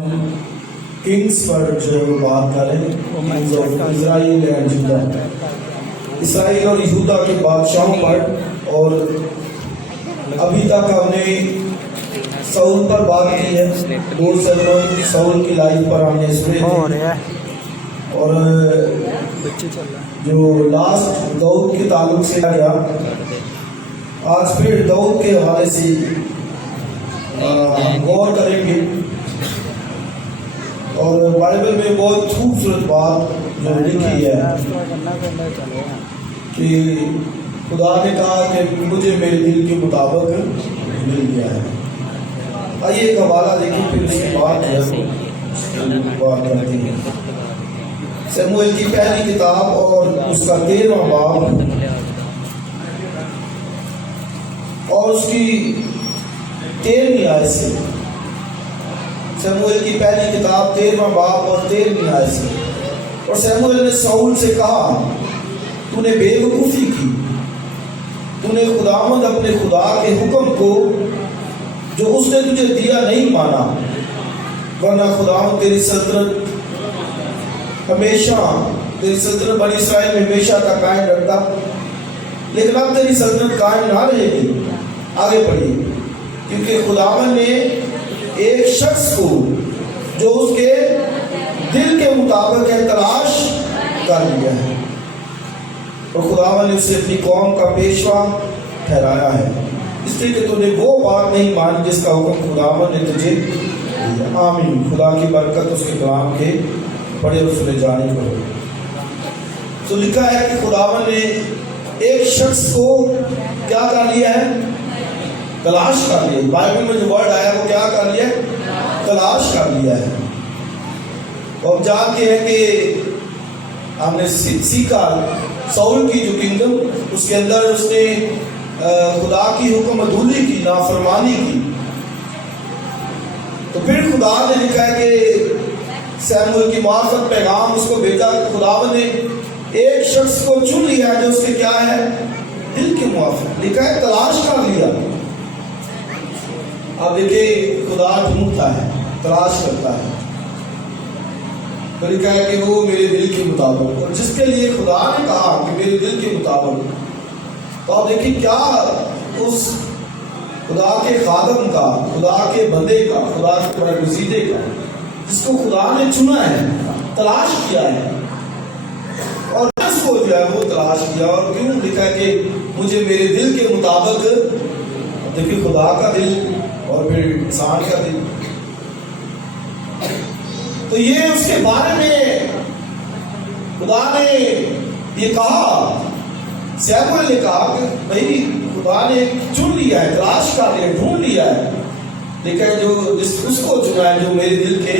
Kings پر جو بات کریں، کنگز آف اسرائیل اینڈ یہودا، اسرائیل اور یہودا کے بادشاہوں پر، اور ابھی تک ہم نے سول پر بات کی ہے، دو سرمن سول کی لائف پر ہم نے سنے، اور جو لاسٹ داؤد کے تعلق سے گیا، آج پھر داؤد کے حوالے سے ہم غور کریں گے، اور بائبل میں بہت خوبصورت بات جو لکھی ہے کہ خدا نے کہا کہ مجھے میرے دل کے مطابق مل گیا ہے۔ آئیے ایک حوالہ دیکھیں، پھر اس کے بعد بات کرتے ہیں۔ سموئیل کی پہلی کتاب اور اس کا 13واں باب اور اس کی 13ویں آیت سے، سموئیل کی پہلی کتاب 13واں باب اور 13ویں آیت سے، اور سموئیل نے ساؤل سے کہا تو نے بے وقوفی کی، تو نے خداوند اپنے خدا کے حکم کو جو اس نے تجھے دیا نہیں مانا، ورنہ خداوند تیری سلطنت ہمیشہ، تیری سلطنت بنی اسرائیل میں ہمیشہ کا قائم رکھتا، لیکن اب تیری سلطنت قائم نہ رہے گی۔ آگے پڑھیے، کیونکہ خداوند نے ایک شخص کو جو اس کے دل کے مطابق ہے تلاش کر لیا ہے، اور خداوند نے اسے اپنی قوم کا پیشوا ٹھہرایا ہے، اس لیے کہ تو نے وہ بات نہیں مانی جس کا حکم خداوند نے تجھے دیا۔ آمین۔ خدا کی برکت اس کے کلام کے پڑھے اور سنے جانے کو۔ تو لکھا ہے کہ خداوند نے ایک شخص کو کیا کر لیا ہے؟ تلاش کر لیا۔ بائبل میں جو ورڈ آیا وہ کیا کر لیا؟ تلاش کر لیا ہے۔ اور جانتے ہیں کہ ہم نے سیکھا ساؤل کی جو کنگڈم، اس کے اندر اس نے خدا کی حکم عدولی کی، نافرمانی کی، تو پھر خدا نے لکھا ہے کہ سیموئیل کی معرفت پیغام اس کو بھیجا کہ خداوند نے ایک شخص کو چن لیا ہے جو اس کے کیا ہے؟ دل کے موافق، لکھا ہے تلاش کر لیا۔ اب دیکھیں خدا ڈھونڈتا ہے، تلاش کرتا ہے، تو لکھا ہے کہ وہ میرے دل کے مطابق، اور جس کے لیے خدا نے کہا کہ میرے دل کے مطابق، تو آپ دیکھیں کیا اس خدا کے خادم کا، خدا کے بندے کا، خدا کے برگزیدے کا، جس کو خدا نے چنا ہے، تلاش کیا ہے، اور اس کو جو ہے وہ تلاش کیا، اور کیوں لکھا ہے کہ مجھے میرے دل کے مطابق، دیکھیں خدا کا دل اور پھر انسان کا دل، تو یہ اس کے بارے میں خدا نے یہ کہا، سیموئیل نے کہا کہ بھائی خدا نے چن لیا ہے، تلاش کر لیا، ڈھونڈ لیا ہے، دیکھا جو اس کو چنا ہے جو میرے دل کے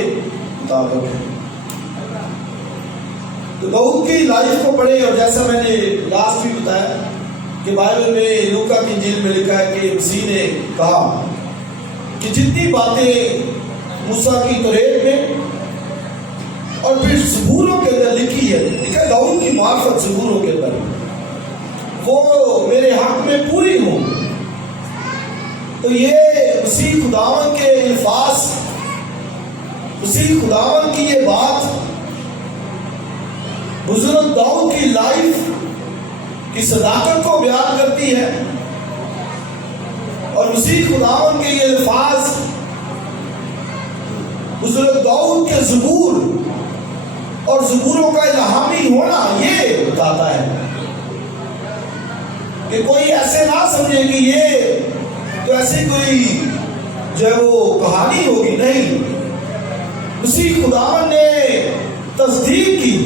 مطابق ہے۔ تو داؤد کی لائف کو پڑھے، اور جیسا میں نے لاسٹ بھی بتایا کہ بائبل میں لوکا کی انجیل میں لکھا ہے کہ مسیح نے کہا کہ جتنی باتیں موسیٰ کی توریت میں اور پھر زبوروں کے اندر لکھی ہے، لکھا ہے داؤد کی معرفت زبوروں کے اندر، وہ میرے حق میں پوری ہوں۔ تو یہ مسیح خداوند کے الفاظ، مسیح خداوند کی یہ بات بزرگ داؤد کی لائف کی صداقت کو بیان کرتی ہے، اور مسیح خداوند کے یہ الفاظ بزرگ داؤد کے زبور اور زبوروں کا الہامی ہونا یہ بتاتا ہے کہ کوئی ایسے نہ سمجھے کہ یہ تو ایسی کوئی جو ہے وہ کہانی ہوگی، نہیں، مسیح خداوند نے تصدیق کی،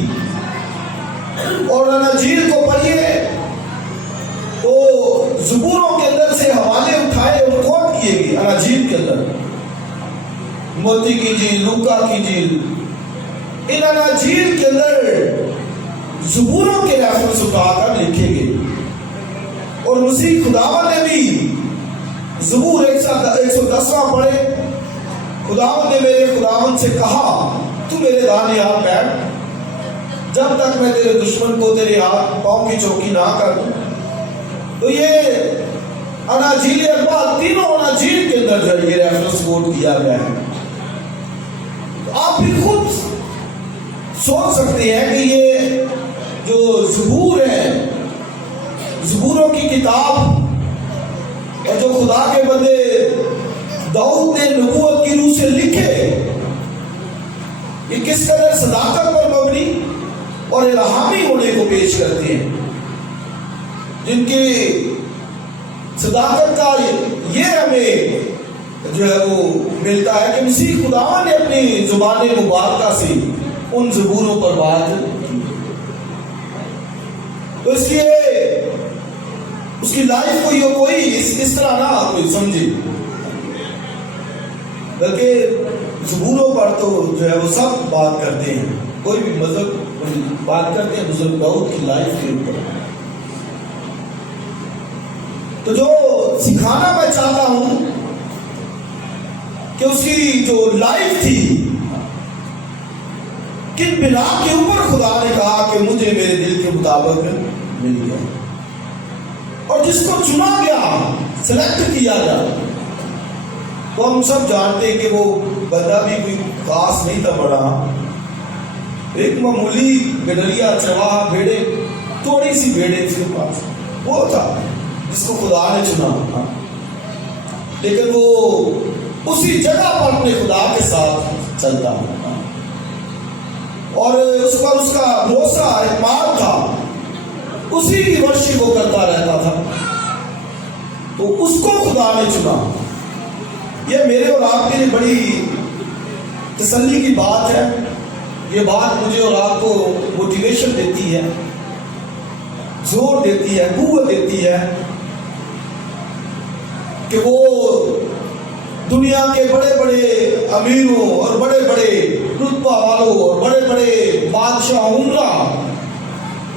اور اناجیل کو پڑھیے تو زبوروں کے اندر سے حوالے اٹھائے اور کوٹ کیے گئے، اناجیل کے اندر، متی کی انجیل، لوکا کی انجیل، ان اناجیل کے اندر زبوروں کے ریفرنس اٹھا کر لکھے گئے، اور مسیح خداوند نے بھی زبور 110واں پڑھے، خداوند نے میرے خداوند سے کہا تو میرے داہنے ہاتھ بیٹھ جب تک میں تیرے دشمن کو تیرے ہاتھ پاؤں کی چوکی نہ کر دوں۔ تو یہ اناجیل اربعہ، تینوں اناجیل کے اندر جو یہ ریفرنس کوٹ کیا گیا ہے، آپ بھی خود سوچ سکتے ہیں کہ یہ جو زبور ہے، زبوروں کی کتاب، اور جو خدا کے بندے داؤد نے نبوت کی روح سے لکھے، یہ کس قدر صداقت پر مبنی اور الہامی ہونے کو پیش کرتے ہیں، جن کی صداقت کا یہ ہمیں جو ہے وہ ملتا ہے کہ مسیح خدا نے اپنی زبان مبارکہ سے ان زبوروں پر بات کی۔ تو اس لیے اس کی لائف کو یہ کوئی اس طرح نہ کوئی سمجھے، بلکہ زبوروں پر تو جو ہے وہ سب بات کرتے ہیں، کوئی بھی مذہب بات کرتے ہیں بزرگ داؤد کی لائف کے اوپر۔ تو جو سکھانا میں چاہتا ہوں کہ اس کی جو لائف تھی، کن بنا کے اوپر خدا نے کہا کہ مجھے میرے دل کے مطابق مل گیا، اور جس کو چنا گیا، سلیکٹ کیا گیا، تو ہم سب جانتے ہیں کہ وہ بندہ بھی کوئی خاص نہیں تھا، بڑا ایک معمولی گڈریا چرواہا، بھیڑے، تھوڑی سی بھیڑے اس کے پاس، وہ تھا جس کو خدا نے چنا، لیکن وہ اسی جگہ پر اپنے خدا کے ساتھ چلتا اور اس پر اس کا بھروسہ اعتماد تھا، اسی کی ورشی وہ کرتا رہتا تھا، تو اس کو خدا نے چنا۔ یہ میرے اور آپ کے لیے بڑی تسلی کی بات ہے، یہ بات مجھے اور آپ کو موٹیویشن دیتی ہے، زور دیتی ہے، قوت دیتی ہے کہ وہ دنیا کے بڑے بڑے امیروں اور بڑے بڑے رتبہ والوں اور بڑے بڑے بادشاہ عمرہ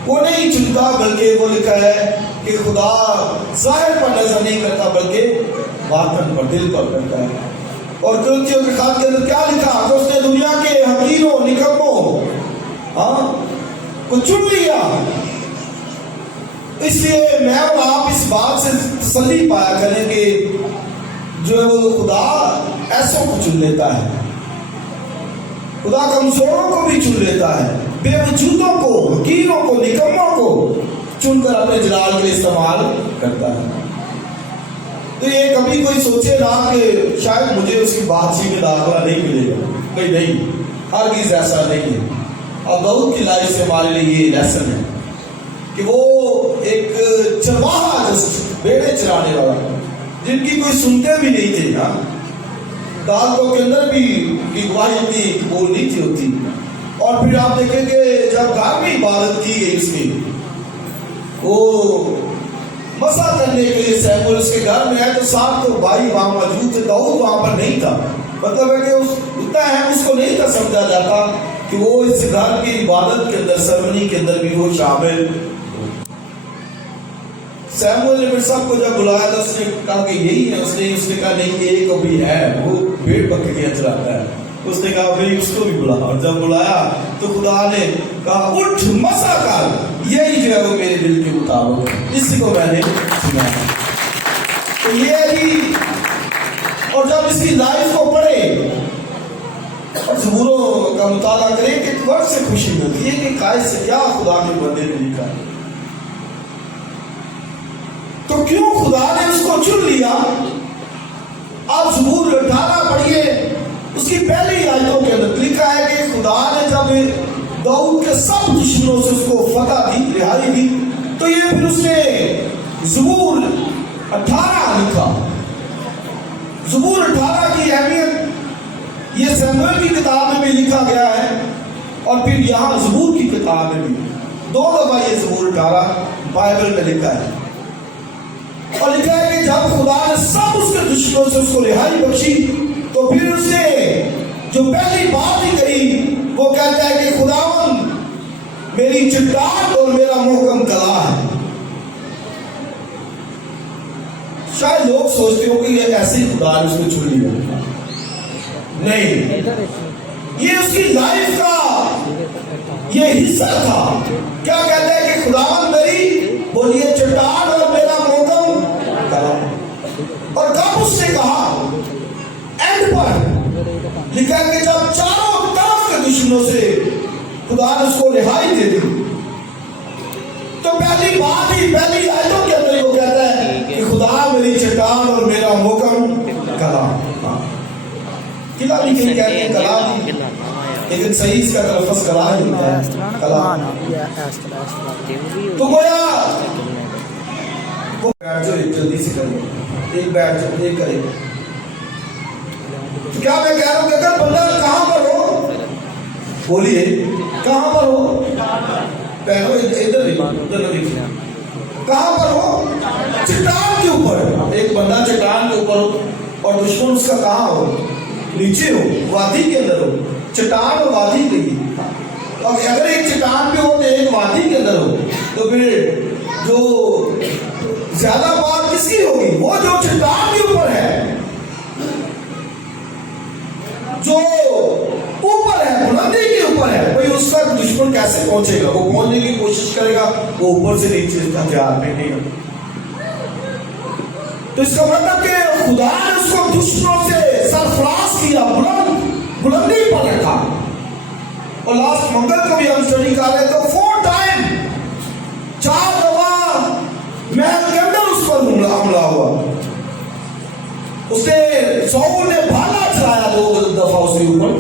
وہ نہیں چنتا، بلکہ وہ لکھا ہے کہ خدا ظاہر پر نظر نہیں کرتا بلکہ باطن پر، دل پر کرتا ہے۔ اور کرنتھیوں کے خط کے اندر کیا لکھا کہ اس نے دنیا کے حقیروں، نکموں کو چن لیا۔ اس لیے میں اور آپ اس بات سے تسلی پایا کریں کہ جو ہے وہ خدا ایسوں کو چن لیتا ہے، خدا کمزوروں کو بھی چن لیتا ہے، بے وجودوں کو، حقیروں کو، نکموں کو چن کر اپنے جلال کے استعمال کرتا ہے۔ تو یہ کبھی کوئی سوچے نہ کہ شاید مجھے اس کی بادشاہی میں داخلہ نہیں ملے گا، بھائی نہیں، ہرگز ایسا نہیں ہے۔ اب داؤد کی لائف سے ہمارے لیے یہ لیسن ہے کہ وہ ایک چرواہا، بیڑے چرانے والا، جن کی کوئی سنتے بھی نہیں تھے، دعوتوں کے اندر بھی کی گواہی اتنی قبول نہیں تھی ہوتی۔ اور پھر آپ دیکھیں کہ جب گھر میں عبادت کی گئی اس کی، وہ مسا کرنے کے لیے سیموئیل اس کے گھر میں ہے تو 7 بھائی وہاں موجود تھے، داؤد وہاں پر نہیں تھا، مطلب ہے کہ اتنا اہم اس کو نہیں تھا سمجھا جاتا کہ وہ اس گھر کی عبادت کے اندر، سرمنی کے اندر بھی وہ شامل۔ سیموئیل نے پھر سب کو جب بلایا تو اس نے کہا کہ یہی ہے، اس نے کہا نہیں کہ ایک ابھی ہے، وہ بھیڑ بکریاں چراتا ہے۔ اس نے کہا بھائی اس کو بھی بلا، اور جب بلایا تو خدا نے کہا اٹھ مسا کر، یہی جو ہے وہ میرے دل کے مطابق ہے، اسی کو میں نے سنا۔ تو یہ جی، اور جب اس کی لائف کو پڑھے اور زبوروں کا مطالعہ کریں کہ وقت سے خوشی ملتی ہے کہ قائد سے کیا خدا کے بندے نے لکھا ہے، تو کیوں خدا نے اس کو چن لیا۔ آپ زبور 18 پڑھیے، اس کی پہلی آیتوں کے اندر لکھا ہے کہ خدا نے جب داؤد کے سب دشمنوں سے اس کو فتح دی، رہائی دی، تو یہ پھر اس نے زبور 18 لکھا۔ زبور 18 کی اہمیت یہ سیموئیل کی کتاب میں بھی لکھا گیا ہے، اور پھر یہاں زبور کی کتاب میں بھی 2 دفعہ یہ زبور 18 بائبل میں لکھا ہے، اور لکھا ہے کہ جب خدا نے سب اس کے دشمنوں سے اس کو رہائی بخشی تو پھر اس نے جو پہلی بات ہی کہی وہ کہتا ہے کہ خداوند میری چٹان اور میرا محکم کلا ہے۔ شاید لوگ سوچتے ہو کہ یہ ایسے ہی خدا نے اس کو چن لیا، نہیں، یہ اس کی لائف کا یہ حصہ تھا۔ کیا کہتا ہے کہ خداوند میری، بولیے، چٹان اور میرا محکم کلا۔ اور کب اس نے کہا؟ اینڈ پر لکھا کہ جب چاروں طرف دشمنوں سے خدا نے اس کو رہائی دے دی. تو پہلی بات ہی پہلی آیتوں کے اندر وہ کہتا ہے کہ خدا میری چٹان اور میرا محکم کلام. قلعہ بھی کہیں کہتے ہیں کلام بھی، لیکن صحیح اس کا تلفظ کلام ہی ہوتا ہے، کلام. تو گویا وہ بیٹھ جاؤ، جلدی سے کریں، ایک بیٹھ جاؤ، ایک کریں. تو کیا میں کہہ رہا ہوں کہ اگر بندہ کہاں پر ہو، بولیے کہاں پر ہو، پہنو ادھر نہیں، کہاں پر ہو، چٹان کے اوپر. ایک بندہ چٹان کے اوپر ہو اور دشمن اس کا کہاں ہو، نیچے ہو، وادی کے اندر ہو. چٹان اور وادی کے لیے اگر ایک چٹان پہ ہو تو ایک وادی کے اندر ہو، تو پھر جو زیادہ بات کس کی ہوگی، وہ جو چٹان کے اوپر ہے، جو اوپر ہے، بلندی کے اوپر ہے. بھائی اس کا دشمن کیسے پہنچے گا، وہ پہنچنے کی کوشش کرے گا، وہ اوپر سے نیچے ہتھیار پھینکے گا. تو اس کا مطلب کہ خدا نے اس کو دشمنوں سے سرفراز کیا، بلندی پر رکھا. اور لاسٹ منگل کو بھی ہم اسٹڈی کر رہے تو 4 ٹائم 4 دفعہ محل کے اندر اس پر حملہ ہوا. اس نے ساؤل نے بھالا چلایا 2 دفعہ اس کے اوپر،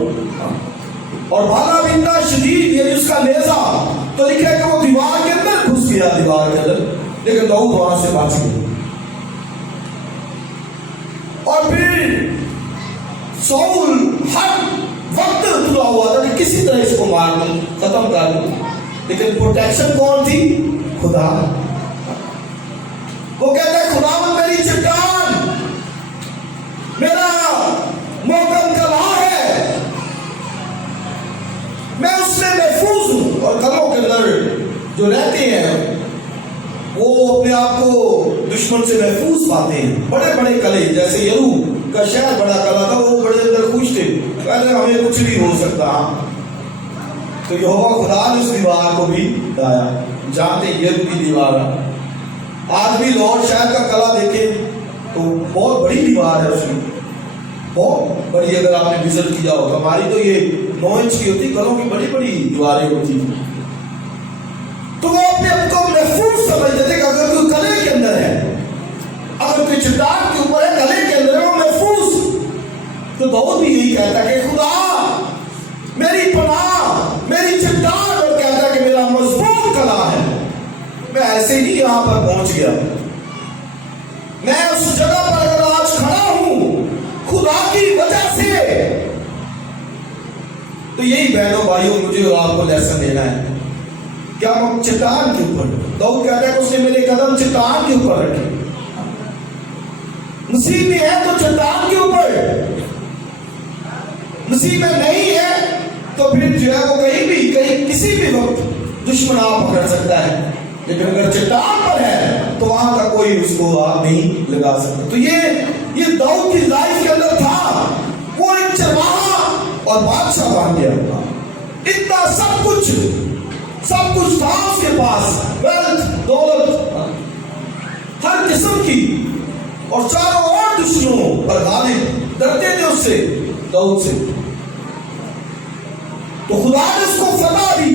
اور بھالا بھی اتنا شدید، یعنی اس کا نیزہ تو لکھا ہے کہ وہ دیوار کے اندر گھس گیا، دیوار کے اندر، لیکن داؤد وہاں سے بچ گیا. اور پھر ساؤل ہر وقت تلا ہوا تھا کہ کسی طرح اس کو مار دوں، ختم کر دوں، لیکن پروٹیکشن کون تھی، خدا. وہ کہتا ہے خدا میری چٹان، میرا محکم کلام ہے، میں اس سے محفوظ ہوں. اور کلوں کے اندر جو رہتے ہیں وہ اپنے آپ کو دشمن سے محفوظ پاتے ہیں. بڑے بڑے قلعے، جیسے یرو کا شہر بڑا قلعہ تھا، وہ بڑے اندر خوش تھے، کہتے ہمیں کچھ نہیں ہو سکتا. تو یہوہ خدا نے اس دیوار کو بھی ڈایا. جانتے یرو کی دیوار، آج بھی لاہور شہر کا قلعہ دیکھیں تو بہت بڑی دیوار ہے، اس میں بہت بڑی. اگر آپ نے وزٹ کیا ہوگا، ہماری تو یہ 9 انچ کی ہوتی، قلعوں کی بڑی بڑی دیواریں ہوتی. تو وہ اپنے آپ کو محفوظ سمجھتے تھے کہ اگر کوئی قلعے کے اندر ہے، اگر کوئی چٹان کے اوپر ہے، قلعے کے اندر ہے، وہ محفوظ. تو داؤد بھی یہی کہتا کہ خدا میری پناہ، میری چٹان، اور کہتا کہ میرا مضبوط قلعہ ہے. میں ایسے ہی یہاں پر پہنچ گیا، میں اس جگہ پر اگر آج کھڑا ہوں خدا کی وجہ سے. تو یہی بہنوں بھائیوں مجھے اور آپ کو لیسن دینا ہے. کیا ہم چٹان کے اوپر، داؤد کہتا ہے کہ اس نے میرے قدم چٹان کے اوپر رکھے. نصیب میں ہے تو چٹان کے اوپر، نصیب میں نہیں ہے تو پھر جو ہے وہ کہیں کسی بھی وقت دشمن آپ پکڑ سکتا ہے. لیکن اگر چٹان پر ہے تو وہاں کا کوئی اس کو آپ نہیں لگا سکتا. تو یہ داؤد کی لائف کے اندر تھا. وہ ایک چرواہا اور بادشاہ بن گیا. اتنا سب کچھ تھا اس کے پاس، ویلتھ، دولت، ہر قسم کی، اور چاروں اور دشمنوں پر غالب، ڈرتے تھے اس سے، داؤد سے. تو خدا نے اس کو فتح دی.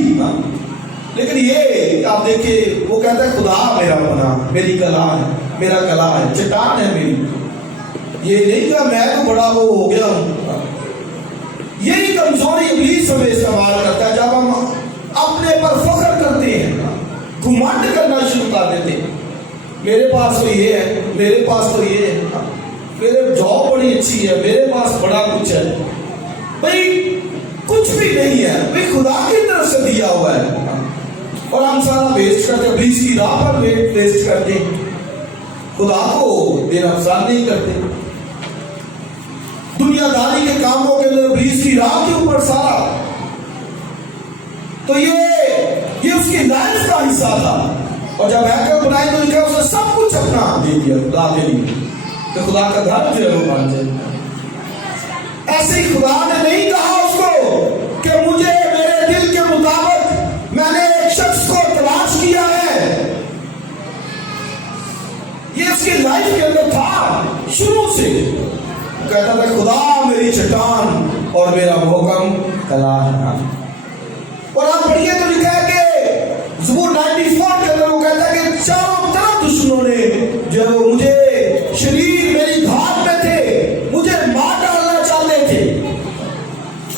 لیکن یہ آپ دیکھیں، وہ کہتا ہے خدا میرا پناہ، میری کلام ہے، میرا کلام ہے، چٹان ہے میری. یہ نہیں کہ میں تو بڑا وہ ہو گیا ہوں. یہی کمزوری ابلیس ہمیں استعمال کرتا ہے. جب ہم اپنے پر فخر کرتے ہیں، گھمنڈ کرنا شروع کر دیتے ہیں، میرے پاس تو یہ ہے، میرے پاس تو یہ ہے، میرے جاب بڑی اچھی ہے، میرے پاس بڑا کچھ ہے. بھائی کچھ بھی نہیں ہے، بھائی خدا کی طرف سے دیا ہوا ہے. اور ہم سارا ویسٹ کرتے ہیں، ابلیس کی راہ پر ویسٹ کرتے ہیں، خدا کو دینا پسند نہیں کرتے. دنیا داری کے کاموں کے اندر ابلیس کی راہ کے اوپر سارا. تو یہ اس کی لائف کا حصہ تھا. اور جب ہیکل بنائی تو لکھا اس نے سب کچھ اپنا دے دیا خدا کے لیے کہ خدا کا گھر جو ہے وہ بن جائے. ایسے ہی خدا نے نہیں کہا اس کو کہ مجھے میرے دل کے مطابق میں نے ایک شخص کو تلاش کیا ہے. یہ اس کی لائف کے اندر تھا شروع سے. کہتا تھا خدا میری چٹان اور میرا محکم کلام ہے.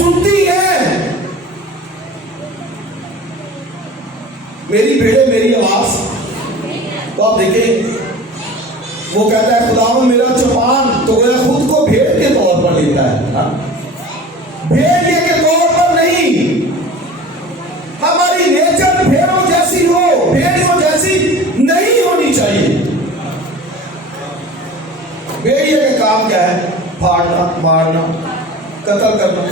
سنتی ہیں. میری بھیڑیں میری آواز. تو آپ دیکھیں وہ کہتا ہے خداوند میرا چوپان، تو وہ خود کو بھیڑ کے طور پر لیتا ہے. بھیڑیے کے طور پر نہیں. ہماری نیچر بھیڑوں جیسی ہو، بھیڑیوں جیسی نہیں ہونی چاہیے. بھیڑیے کا کام کیا ہے؟ پھاڑنا، مارنا، قتل کرنا.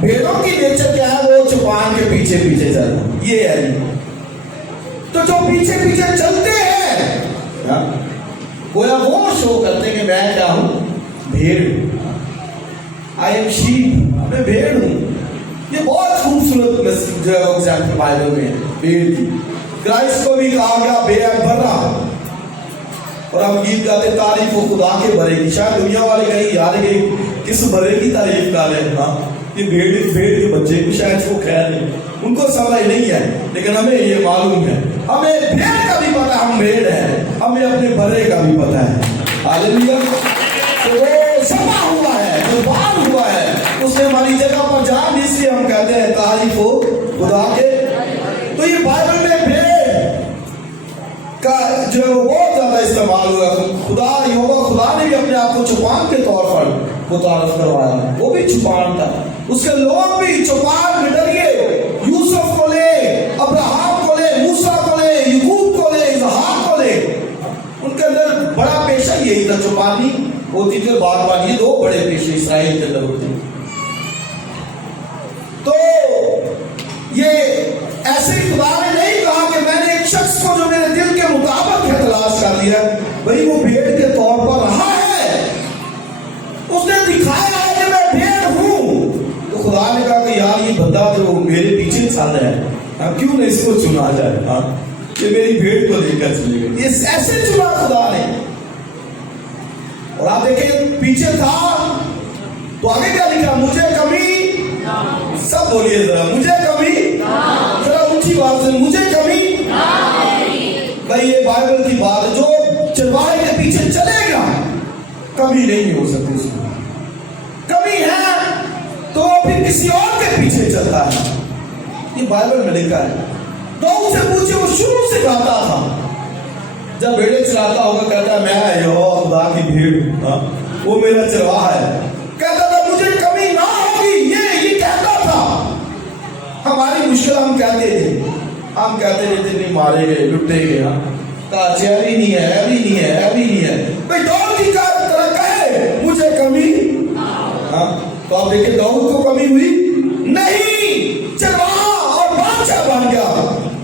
بھیڑوں کی نیچر کیا ہے؟ وہ چوپان کے پیچھے پیچھے چلنا. یہ ہے. تو جو پیچھے پیچھے چلتے ہیں وہ شو کرتے ہیں کہ میں کیا ہوں؟ بھیڑ. آئی ایم شیپ، میں بھیڑ ہوں. یہ بہت خوبصورت جو ایگزامپل بائبل میں ہے بھیڑ کی. کرائسٹ کو بھی کہا گیا بے عیب بھرا. اور ہم گیت گاتے تعریف و خدا کے بھرے کی. شاید دنیا والے کہیں یار یہ کس بھرے کی تعریف کر رہے ہیں. یہ بھیڑ کے بچے کو شاید وہ خیر نہیں، ان کو سمجھ نہیں ہے، لیکن ہمیں یہ معلوم ہے. ہمیں بھیڑ کا بھی پتا ہم بھیڑ ہیں، ہمیں اپنے بھرے کا بھی پتا ہے. ہاللیلویا. تو وہ سما ہوا ہے، جو بار ہوا ہے، اس نے ہماری جگہ پر جان، اس لیے ہم کہتے ہیں تعریف ہو خدا کے. تو یہ بائبل میں بھیڑ کا جو بہت زیادہ استعمال ہوا. خدا یہوہ خدا نے بھی اپنے آپ کو چوپان کے طور پر متعارف کروایا. وہ بھی چوپان تھا. اس کے لوگ بھی چوپان میں ڈر گئے. یوسف کو لے، ابراہم کو لے، موسیٰ کو لے، یعقوب کو لے، اسحاق کو لے. ان کے اندر بڑا پیشہ یہی تھا. چوپانی ہوتی تھی اور باغبانی. یہ دو بڑے پیشے اسرائیل کے اندر ہوتے ہیں. تو یہ ایسے ہی خدا نے نہیں کہا کہ میں نے ایک شخص کو جو میرے دل کے مطابق ہے تلاش کر لیا. بھئی وہ بھیڑ کے طور پر رہا ہے، اس نے دکھایا ہے کہ میں بھیڑ ہوں. تو خدا نے کہا کہ یار یہ بندہ جو میرے پیچھے چل رہا ہے، کیوں نہ اس کو چنا جائے کہ میری بھیڑ کو لے کر چلے گا. یہ ایسے چنا خدا نے. اور آپ دیکھیں پیچھے تھا تو آگے کیا لکھا؟ مجھے کمی. سب بولیے ذرا، مجھے کمی. ذرا اونچی بات سے، مجھے کمی. بھائی یہ بائبل کی بات ہے. جو چرواہے کے پیچھے چلے گا کمی نہیں ہو سکتی. اس میں کمی ہے تو وہ پھر کسی اور کے پیچھے چلتا ہے. یہ بائبل میں لکھا ہے. لوگ سے پوچھے، وہ شروع سے کہتا تھا جب بھیڑیں چلاتا ہوگا کہتا ہے میں یہوہ خدا کی بھیڑ، وہ میرا چرواہا ہے. کہتا تھا مجھے کمی نہ ہوگی. یہ کہتا تھا. ہماری مشکل ہم کہتے تھے، ہم کہتے رہتے نہیں مارے گئے، لٹے گئے. کہا بھی نہیں ہے، بھی نہیں ہے، بھی نہیں ہے. بھائی داؤد کی طرح کہے مجھے کمی. تو آپ دیکھیں داؤد کو کمی ہوئی نہیں. چرواہا اور بادشاہ بن گیا.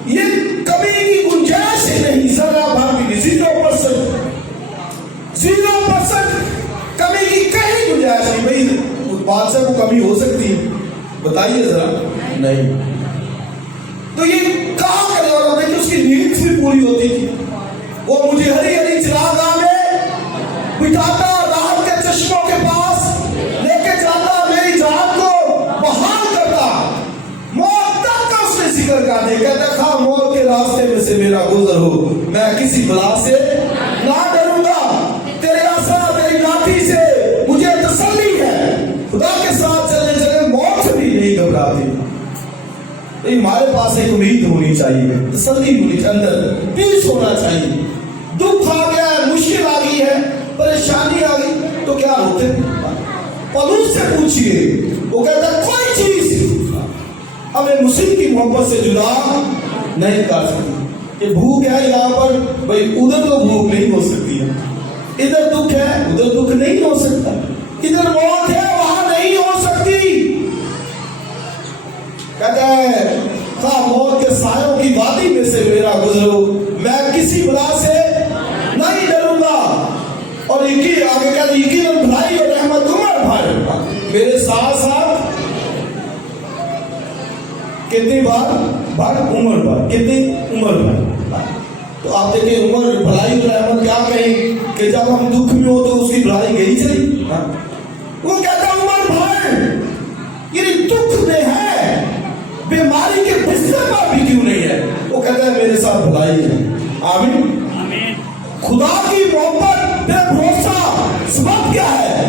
یہ کمی کی گنجائش ہی نہیں، ذرا بھر بھی نہیں. 0% کمی کی کہیں گنجائش نہیں. بھائی بادشاہ کو کمی ہو سکتی ہے؟ بتائیے ذرا. نہیں. تو یہ کہاں کرے. اور دیکھیں اس کی نیڈس بھی پوری ہوتی تھی. وہ مجھے ہری ہری چراگاہ میں بٹھاتا، راحت کے چشموں کے پاس لے کے جاتا، میری جان کو بحال کرتا. موت تک کا اس نے ذکر کر دیا. کہتا تھا موت کے راستے میں سے میرا گزر ہو، میں کسی بلا سے نہ ڈروں گا. تیرے عصا، تیری لاٹھی سے مجھے تسلی ہے. خدا کے ساتھ چلنے چلے موت سے بھی نہیں گھبراتی. ہمارے پاس ایک امید ہونی چاہیے، تسلی ہونی چاہیے، اندر پیس ہونا چاہیے. دکھ آ گیا ہے، مشکل آ گئی ہے، پریشانی آ گئی تو کیا ہوتے؟ پولس سے پوچھئے. وہ کہتا ہے کوئی چیز ہمیں مسیح کی محبت سے جدا نہیں کر سکتی. کہ بھوک ہے یہاں پر، بھائی ادھر تو بھوک نہیں ہو سکتی ہے. ادھر دکھ ہے، ادھر دکھ نہیں ہو سکتا. ادھر موت ہے، وہاں نہیں ہو سکتی. کہتا ہے خواہ موت کے سایوں کی وادی میں سے میرا گزرو، میں کسی بلا سے نہیں ڈروں گا. اور آگے کہتا ہے یقیناً بھلائی اور رحمت عمر بھر میرے ساتھ ساتھ. کتنی بار بھر؟ عمر بھر. کتنی عمر بھر. تو آپ دیکھیں عمر بھلائی اور رحمت کیا کہیں کہ جب ہم دکھ میں ہو تو اس کی بھلائی گئی چلی. وہ کہتا ہے عمر بھر. یعنی دکھ میں ہے، بیماری کے بستر پر بھی کیوں نہیں ہے، وہ کہتا ہے میرے ساتھ بھلائی ہے. آمین. خدا کی محبت پہ بھروسہ سبب کیا ہے؟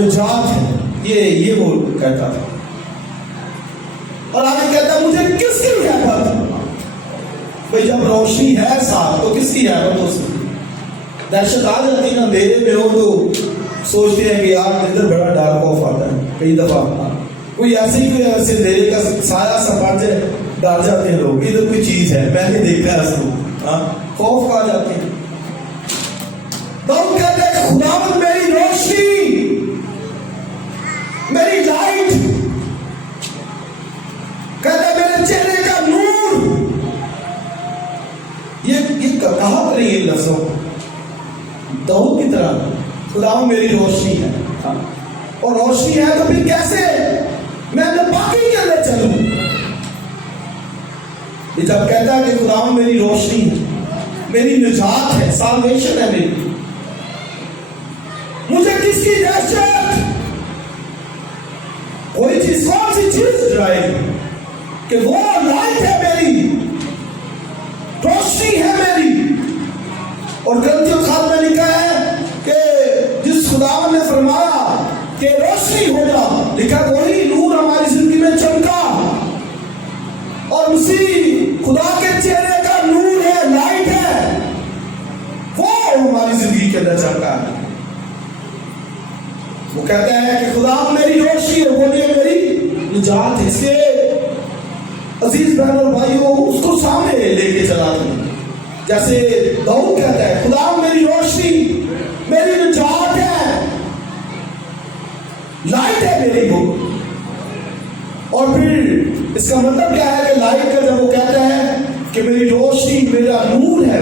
نجات ہے. یہ وہ کہتا تھا. اور آگے کہتا ہے مجھے کس کی ہیبت. بھئی جب روشنی ہے ساتھ تو کس کی ہیبت ہو سکتی. دہشت آ جاتی نا اندھیرے میں ہو تو سوچتے ہیں کہ یار اندر بڑا ڈر خوف آتا ہے. کئی دفعہ کوئی ایسے اندھیرے کا سایہ سا پڑ جائے ڈر جاتے ہیں لوگ. ادھر کوئی چیز ہے میں نے دیکھا ہے اس کو, خوف آ جاتے ہیں. داؤد کہتے ہیں خداوند میری روشنی, میری لائٹ, کہتا ہے میرے چہرے کا نور. یہ کہا کریں یہ لفظوں داؤد کی طرح خداوند میری روشنی ہے. اور روشنی ہے تو پھر کیسے میں اپنے باقی کے اندر چلوں. یہ جب کہتا ہے کہ خداوند میری روشنی ہے, میری نجات ہے, سالویشن ہے میری, مجھے کس کی دہشت. کوئی چیز کون سی چیز ڈرائے کہ وہ لائٹ ہے میری, روشنی ہے میری. اور گلتیوں خط میں لکھا ہے کہ جس خداوند نے فرمایا کہ روشنی ہو جا, لکھا وہی نور ہماری زندگی میں چمکا. اور مسیح خدا کے چہرے کا نور ہے, لائٹ ہے, وہ ہماری زندگی کے اندر چمکا ہے. وہ کہتا ہے کہ خدا میری روشنی ہے, بولیے میری نجات ہے. اس لیے عزیز بہن اور بھائیوں اس کو سامنے لے کے چلا دیں. جیسے داؤد کہتا ہے خدا میری روشنی, میری نجات ہے, لائٹ ہے میری وہ. اور پھر اس کا مطلب کیا ہے کہ لائٹ کا جب وہ کہتا ہے کہ میری روشنی میرا نور ہے,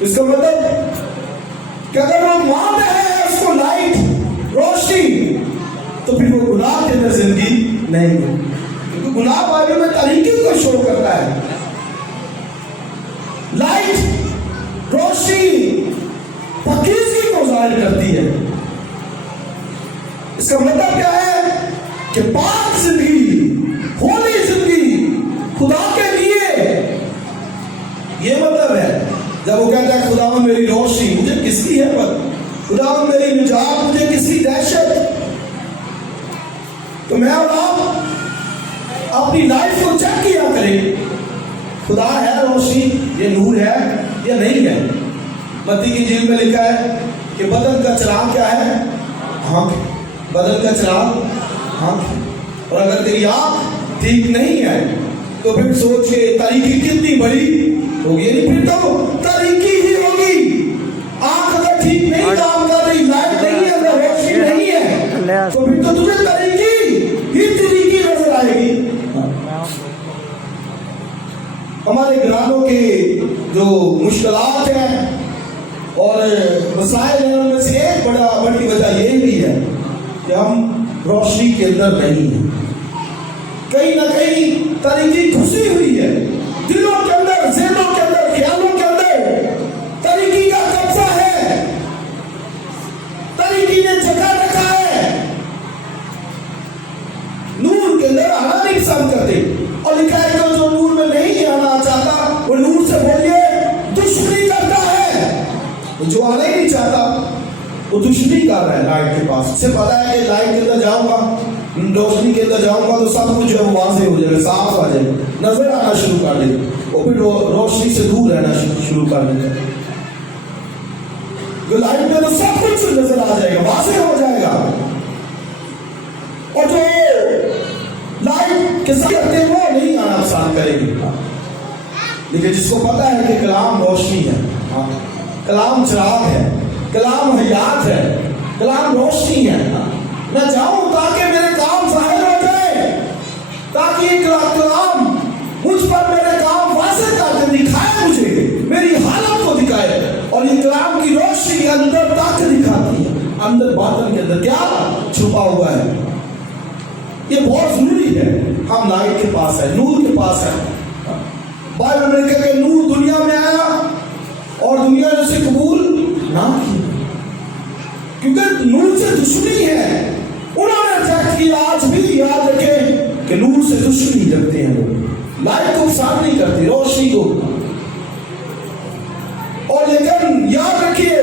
اس کا مطلب کہ اگر وہ مانتا ہے اس کو لائٹ روشنی تو پھر وہ گناہ کے اندر زندگی نہیں ہے. کیونکہ گناہ بازی میں طریقے کو شو کرتا ہے. لائٹ روشنی پاکیزگی کو ظاہر کرتی ہے. اس کا مطلب کیا ہے کہ پاک زندگی, ہولی زندگی خدا کے لیے. یہ مطلب ہے جب وہ کہتا ہے خداوند میری روشنی, مجھے کس کی ہے پر, خداوند میری نجات, مجھے کس کی دہشت. تو میں اور آپ اپنی لائف کو چیک کیا کریں, خدا ہے روشنی, یہ نور ہے یا نہیں ہے. متی کی انجیل میں لکھا ہے کہ بدن کا چراغ کیا ہے, آنکھ. بدن کا چراغ آنکھ. اور اگر تیری آنکھ ٹھیک نہیں ہے تو پھر سوچ کے تاریکی کتنی بڑی ہوگی. یعنی پھر تو تاریکی ہی ہوگی. آنکھ اگر ٹھیک نہیں کام کر رہی, لائٹ نہیں ہے, اگر روشنی نہیں ہے تو پھر تو تجھے تاریکی ہی تاریکی نظر آئے گی. ہمارے گھرانوں کی جو مشکلات ہیں اور مسائل ہیں ان میں سے ایک بڑی وجہ یہ بھی ہے کہ ہم روشنی کے اندر نہیں ہیں. کہیں نہ کہیں تاریکی گھسی ہوئی ہے دلوں کے اندر, ذہنوں کے اندر, خیالوں کے اندر. تاریکی کا قبضہ ہے, تاریکی نے جگہ رکھا ہے. نور کے اندر آنا نہیں پسند کرتے. اور لکھا ہے کہ جو نور میں نہیں آنا چاہتا وہ نور سے بولیے دشمنی کرتا ہے. جو آنا ہی نہیں چاہتا وہ دشمنی کر رہا ہے لائٹ کے پاس. اسے پتا ہے کہ لائٹ کے اندر جاؤں گا, روشنی کے اندر جاؤں گا تو سب کچھ جو ہے واضح ہو جائے گا, صاف آ جائے گا, نظر آنا شروع کر دے گا. اور پھر روشنی سے دور رہنا شروع کر دے گا. لائٹ میں تو سب کچھ نظر آ جائے گا, واضح ہو جائے گا. اور جو لائٹ کے ساتھ کرتے وہ نہیں آنا پسند کرے گی. لیکن جس کو پتا ہے کہ کلام روشنی ہے, کلام چراغ ہے, کلام حیات ہے, کلام روشنی ہے, میں چاہوں تاکہ میرے کام ظاہر ہو جائے, تاکہ یہ کلام مجھ پر میرے کام واضح کر کے دکھائے, مجھے میری حالت کو دکھائے. اور یہ کلام کی روشنی اندر طاقت دکھاتی ہے, اندر باطن کے اندر کیا چھپا ہوا ہے. یہ بہت ضروری ہے. ہم لائٹ کے پاس ہے, نور کے پاس ہے. بائبل میں کہا کہ نور دنیا میں آیا اور دنیا نے اسے قبول نہ کی, کیونکہ نور سے دشمنی ہے. انہوں نے ریجیکٹ کیا. آج بھی یاد رکھیں کہ نور سے دشمنی رکھتے ہیں لوگ, لائٹ کو پسند نہیں کرتے, روشنی کو. اور لیکن یاد رکھیے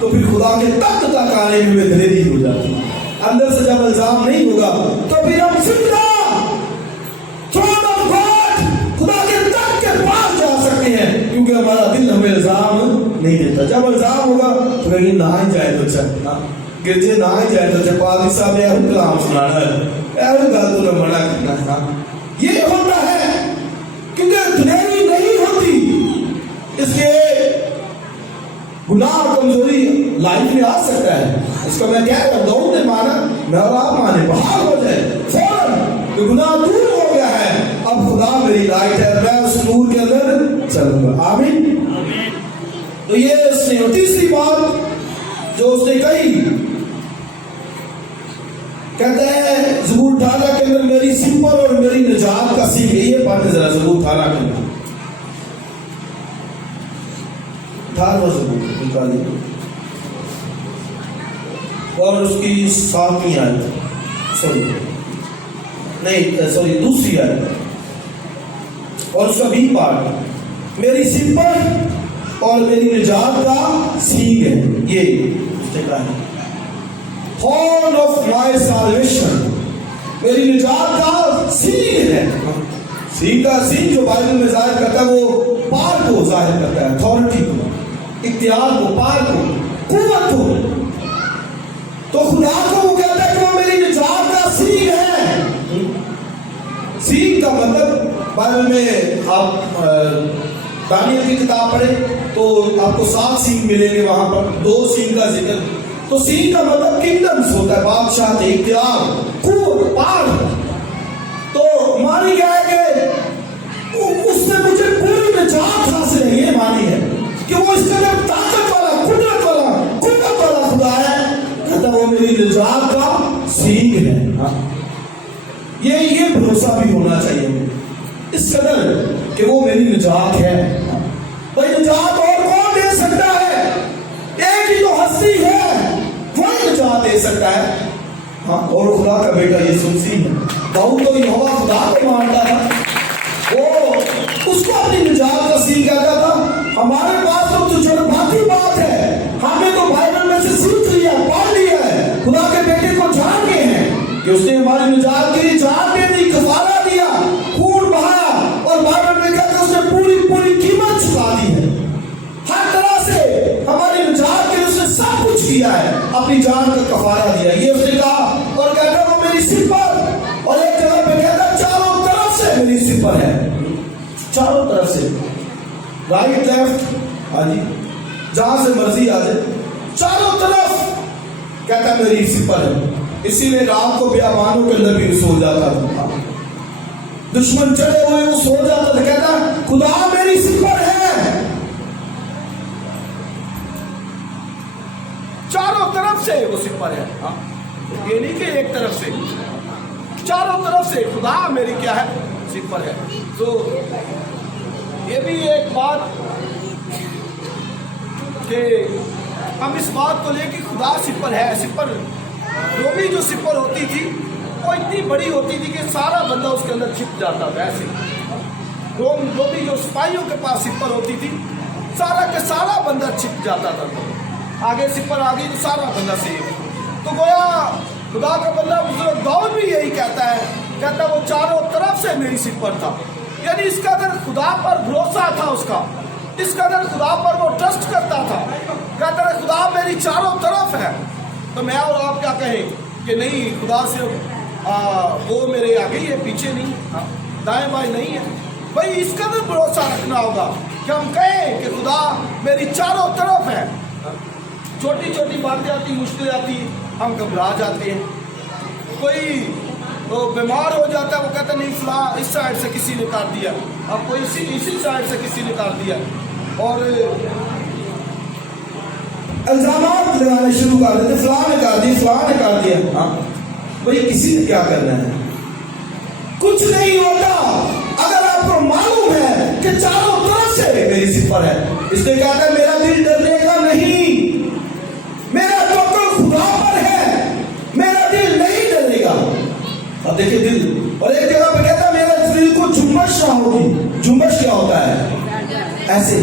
تو پھر خدا کے تخت تک آنے میں دلیری ہو جاتی ہے. اندر سے جب الزام نہیں ہوگا تو پھر ہم سیدھا throne of God خدا کے تخت کے پاس جا سکتے ہیں, کیونکہ ہمارا دل ہمیں الزام نہیں دیتا. جب الزام ہوگا تو کہیں نہ ہی جائے تو چل گرجے نہ ہی جائے تو چل پادری صاحب نے اہم کلام سنانا ہے, اہم گل تو منع کرنا ہے. یہ ہوتا ہے کیونکہ دلیری نہیں ہوتی, اس لیے گناہ اور کمزوری لائف میں آ سکتا ہے. اس کو میں کہہ رہا ہوں, داؤد نے مانا, میں اور آپ مانے, بحال ہو جائے فوراً کہ گناہ دور ہو گیا ہے, اب خدا میری لائٹ ہے, میں اس نور کے اندر چلوں گا. آمین. تو یہ اس نے, اور تیسری بات جو اس نے کہی, کہتے ہیں زبور 18 کے اندر میری سپر اور میری نجات کا سینگ. یہ پڑھنے ذرا زبور 18 کے اندر 18واں زبور نکالیے, اور اس کی 7ویں آیت, دوسری آیت, اور اس کا 20 پارٹ, میری سپر اور میری نجات کا سینگ ہے. یہ اس نے کہا ہے horn of my salvation, میری نجات کا سینگ ہے. سینگ کا سینگ جو بائبل میں ظاہر کرتا ہے وہ پار کو ظاہر کرتا ہے, اتھارٹی کو, اختیار کو, پار کو, قوت کو. تو خدا کو وہ کہتا ہے کہ وہ میری نجات کا سینگ ہے. سینگ کا مطلب بائبل میں آپ دانیل کی کتاب پڑھیں تو آپ کو 7 سینگ ملیں گے, وہاں پر 2 سینگ کا ذکر. تو سینگ کا مطلب کنگڈمز ہوتا ہے, بادشاہ, اختیار, قوت, پار. تو مانی کیا ہے کہ اس نے مجھے پوری نجات حاصل ہے, یہ مانی ہے کہ وہ اس قدر طاقت والا, قدرت والا, قوت والا خدا ہے, کہتا وہ میری نجات کا سینگ ہے. یہ بھروسہ بھی ہونا چاہیے اس قدر کہ وہ میری نجات ہے. بھائی نجات اور کون دے سکتا ہے؟ ایک ہی تو ہستی ہے, وہی نجات دے سکتا ہے. ہاں, اور خدا کا بیٹا یسوع مسیح ہے. داؤد تو یہوہ خدا کو مانتا تھا, وہ اس کو اپنی نجات کا سینگ کہتا تھا. ہمارے پاس تو تجرباتی بات ہے, ہمیں تو بائبل میں سے سیکھ لیا, پڑھ لیا ہے, خدا کے بیٹے کو جان گئے ہیں کہ اس نے ہماری نجات کے لیے جان دے دی, کفارہ دیا, خون بہایا, اور بائبل میں کہتا ہے اس نے پوری قیمت چکا دی ہے. ہر طرح سے ہماری نجات کے لیے اس نے سب کچھ کیا ہے, اپنی جان کا کفارہ دیا. یہ اس نے کہا, اور کہتا ہے وہ میری سپر, اور ایک جگہ پہ کہتا ہے چاروں طرف سے میری سپر ہے, چاروں طرف سے, رائٹ لیفٹ, ہاں جی, جہاں سے مرضی آ جائے, چاروں طرف کہتا ہے میری سپر ہے. اسی لیے رات کو بیابانوں کے اندر بھی سو جاتا تھا, دشمن چڑھے ہوئے وہ سو جاتا تھا, کہتا خدا میری سپر ہے. چاروں طرف سے وہ سپر ہے, یہ نہیں کہ ایک طرف سے, چاروں طرف سے خدا میری کیا ہے, سپر ہے. تو یہ بھی ایک بات کہ ہم اس بات کو لے کہ خدا سپر ہے. سپر رومی جو سپر ہوتی تھی وہ اتنی بڑی ہوتی تھی کہ سارا بندہ اس کے اندر چھپ جاتا تھا. ایسے رومی جو سپاہیوں کے پاس سپر ہوتی تھی, سارا کے سارا بندہ چھپ جاتا تھا. آگے سپر آ گئی تو سارا بندہ سیف. تو گویا خدا کا بندہ بزرگ داؤد بھی یہی کہتا ہے, کہتا وہ چاروں طرف سے میری سپر تھا. یعنی اس قدر خدا پر بھروسہ تھا اس کا, اس قدر خدا پر وہ ٹرسٹ کرتا تھا, کہتا ہے خدا میری چاروں طرف ہے. تو میں اور آپ کیا کہیں کہ نہیں, خدا سے وہ میرے آگے ہی ہے, پیچھے نہیں, دائیں بائیں نہیں ہے. بھائی اس قدر بھروسہ رکھنا ہوگا کہ ہم کہیں کہ خدا میری چاروں طرف ہے. چھوٹی چھوٹی باتیں آتی, مشکلیں آتی, ہم گھبرا جاتے ہیں. کوئی بیمار ہو جاتا ہے, وہ کہتا ہے نہیں فلاں اس سائڈ سے کسی نے کاٹ دیا, اب کوئی اسی سائڈ سے کسی نے کاٹ دیا, اور الزامات لگانے شروع کر دیتے, فلاں نے کاٹ دیا, فلاں نے کاٹ دیا. ہاں بھائی کسی نے کیا کرنا ہے, کچھ نہیں ہوتا اگر آپ کو معلوم ہے کہ چاروں طرف سے میری سپر ہے. اس نے کہا کہ میرا دل ڈرنے کا نہیں, میرا توکل خدا پر ہے, میرا دل نہیں ڈرے گا. اب دیکھیں دل, اور ایک جگہ پہ کہتا ہے میرا دل کو جنبش نہ ہوگی. جنبش کیا ہوتا ہے؟ ایسے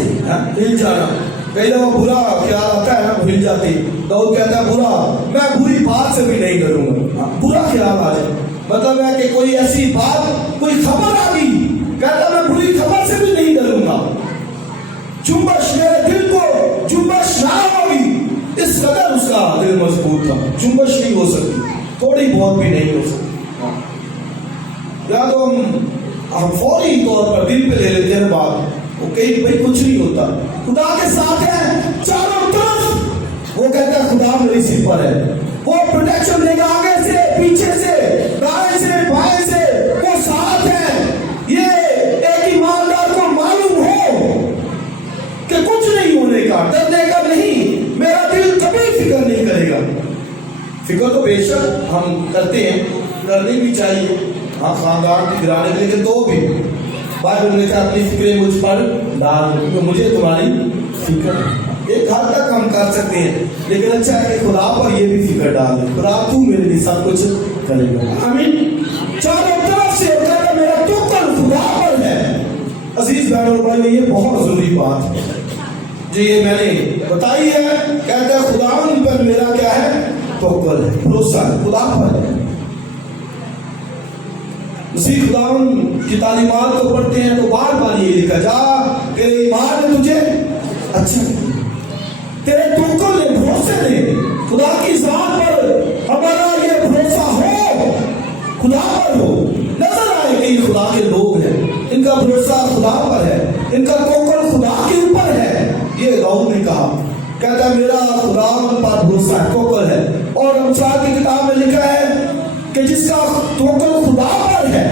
دل جانا, کئی دفعہ برا خیال آتا ہے نا بھول جاتے. داؤد کہتا ہے برا میں بری بات سے بھی نہیں ڈروں گا. برا خیال آ جائے مطلب ہے کہ کوئی ایسی بات کوئی خبر آ گئی کہتا میں بری خبر سے بھی نہیں ڈروں گا. جنبش میرے دل کو جنبش نہ ہوگی. اس قدر اس کا دل مضبوط تھا. جنبش نہیں ہو سکتی, تھوڑی بہت بھی نہیں ہو سکتی. یا تو ہم فوری طور پر دل پہ لے لیتے ہیں بات, وہ کہیں بھائی کچھ نہیں ہوتا, خدا کے ساتھ ہے چاروں طرف. وہ کہتا ہے خدا میری سر پر ہے, وہ پروٹیکشن دے گا آگے سے پیچھے سے دائیں سے بائیں سے, وہ ساتھ ہے. یہ ایک ایماندار کو معلوم ہو کہ کچھ نہیں ہونے کا, ڈرنے کا نہیں. میرا دل کبھی فکر نہیں کرے گا. فکر تو بے شک ہم کرتے ہیں, کرنی بھی چاہیے, ہاں خاندان کی گرانے کے لیے تو بھی بائبل نے کہا اپنی فکریں مجھ پر ڈال, کیونکہ مجھے تمہاری فکر ہے. ایک حد تک ہم کر سکتے ہیں, لیکن اچھا ہے کہ خدا پر یہ بھی فکر ڈال دے, خدا تو میرے لیے سب کچھ کرے گا. آمین. چاروں طرف سے کہتا میرا توکل خدا پر ہے. عزیز بہنوں اور بھائیو, یہ بہت ضروری بات ہے جی, یہ میں نے بتائی ہے. کہتا ہے خدا پر میرا کیا ہے, توکل ہے, بھروسہ ہے, خدا پر ہے. مسیح خداوند کی تعلیمات کو پڑھتے ہیں تو بار بار یہ لکھا جا تیرے ایمان نے تجھے اچھا تیرے توکل نے, بھروسے نے, خدا کی ذات پر ہمارا یہ بھروسہ ہو, خدا پر ہو. نظر آئے کہ یہ خدا کے لوگ ہیں, ان کا بھروسہ خدا پر ہے, ان کا توکل خدا کے اوپر ہے. یہ داؤد نے کہا, کہتا ہے میرا خدا پر بھروسہ ہے, توکل ہے. اور امثال کی کتاب میں لکھا ہے کہ جس کا توکل خدا پر ہے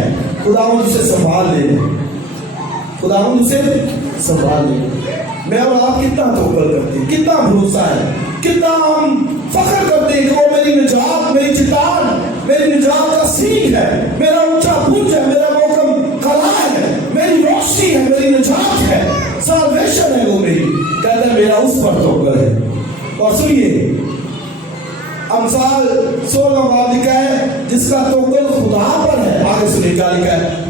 خداوند اسے سنبھال لے گا, خداوند اسے سنبھال لے گا. میں اور آپ کتنا توکل کرتے ہیں, کتنا بھروسہ ہے, کتنا ہم فخر کرتے ہیں کہ وہ میری نجات, میری چٹان, میری نجات کا سینگ ہے, میرا اونچا برج ہے, میرا محکم قلعہ ہے, میری روشنی ہے, میری نجات ہے, سالویشن ہے وہ میری. کہتا ہے میرا اس پر توکل ہے. اور سنیے امثال 16 باب لکھا ہے جس کا توکل خدا پر ہے. آگے سنیے کیا لکھا ہے,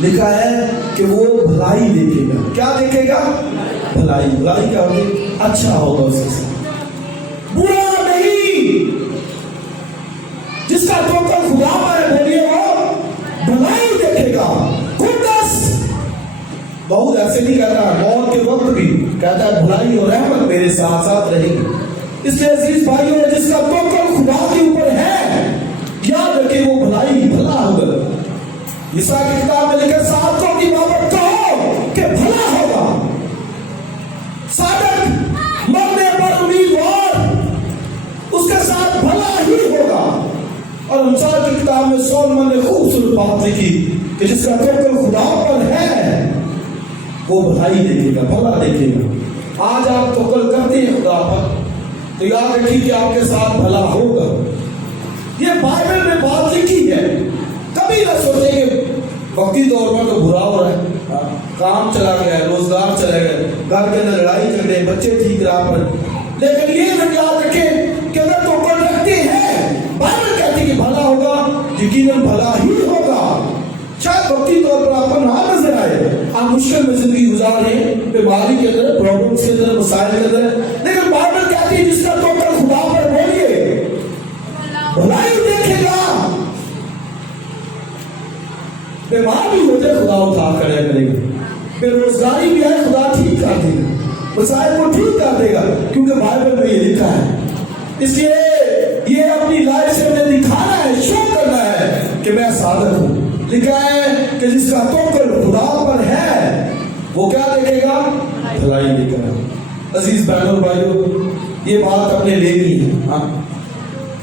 لکھا ہے کہ وہ بھلائی دیکھے گا. کیا دیکھے گا, بھلائی. بھلائی کیا ہوگی, اچھا ہوگا اس کے ساتھ, برا نہیں. جس کا توکل خدا پر ہے بولیے وہ بھلائی دیکھے گا. گڈنس. بہت ایسے نہیں کہتا, موت کے وقت بھی کہتا ہے بھلائی اور رحمت میرے ساتھ ساتھ رہے گی. اس لیے عزیز بھائیوں, جس کا توکل خدا کے اوپر ہے یاد رکھے وہ بھلائی بھلا ہوگا. عیسیٰ کی کتاب میں لکھا صادقوں کی بابت کہو کہ بھلا ہوگا. صادق مرنے پر امیدوار, اس کے ساتھ بھلا ہی ہوگا. اور امثال کی کتاب میں سولمن نے خوبصورت بات لکھی کہ جس کا توکل خدا پر ہے وہ بھلائی دیکھے گا, بھلا دیکھے گا. آج آپ توکل کرتے ہیں خدا پر تو یاد رکھیے کہ آپ کے ساتھ بھلا ہوگا. یہ بائبل میں بات لکھی ہے. کبھی نہ سوچیں کہ وقتی طور پر تو برا ہو رہا ہے, کام چلا گیا ہے, روزگار چلے گئے, گھر کے اندر لڑائی جھگڑے, بچے ٹھیک راہ پر. لیکن یہ نہ یاد رکھیں کہ اگر توکل رکھتے ہیں, بائبل کہتی ہے کہ بھلا ہوگا, یقیناً بھلا ہی ہوگا. شاید وقتی طور پر آپ کو نہ نظر آئے, آپ مشکل میں زندگی گزار رہے ہیں, بیماری کے اندر, پرابلمس کے اندر, مسائل کے اندر, لیکن بائبل کہتی ہے جس کا توکل خدا پر بولیے بھلائی دیکھے گا. بیمار بھی ہو جائے خدا اٹھا کرے گا, بے روزگاری بھی ہے خدا ٹھیک کر دے گا, مسائل کو ٹھیک کر دے گا, کیونکہ بائبل میں یہ لکھا ہے. اس لیے یہ اپنی لائف سے مجھے دکھانا ہے, شو کرنا ہے کہ میں صادق ہوں. لکھا ہے کہ جس کا توکل خدا پر ہے وہ کیا دیکھے گا, بھلائی دیکھے گا. عزیز بہنوں اور بھائیوں, یہ بات اپنے لینی ہے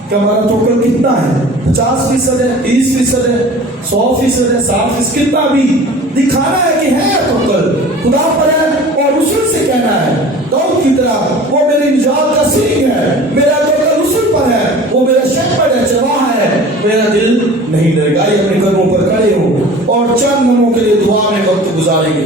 کہ ہمارا توکل کتنا ہے, 50% ہے, 30% ہے, 100% ہے, 60%, کتنا بھی دکھانا ہے کہ ہے توکل خدا پر ہے. اور رسول سے کہنا ہے داؤد کی طرح, وہ میری نجات کا سینگ ہے, میرا توکل رسول پر ہے, وہ میرا شیپرڈ ہے, چرواہا ہے, میرا دل نہیں ڈرے گا. اپنے قدموں پر کھڑے ہوں اور چند لمحوں کے لیے دعا میں وقت گزاریں گے.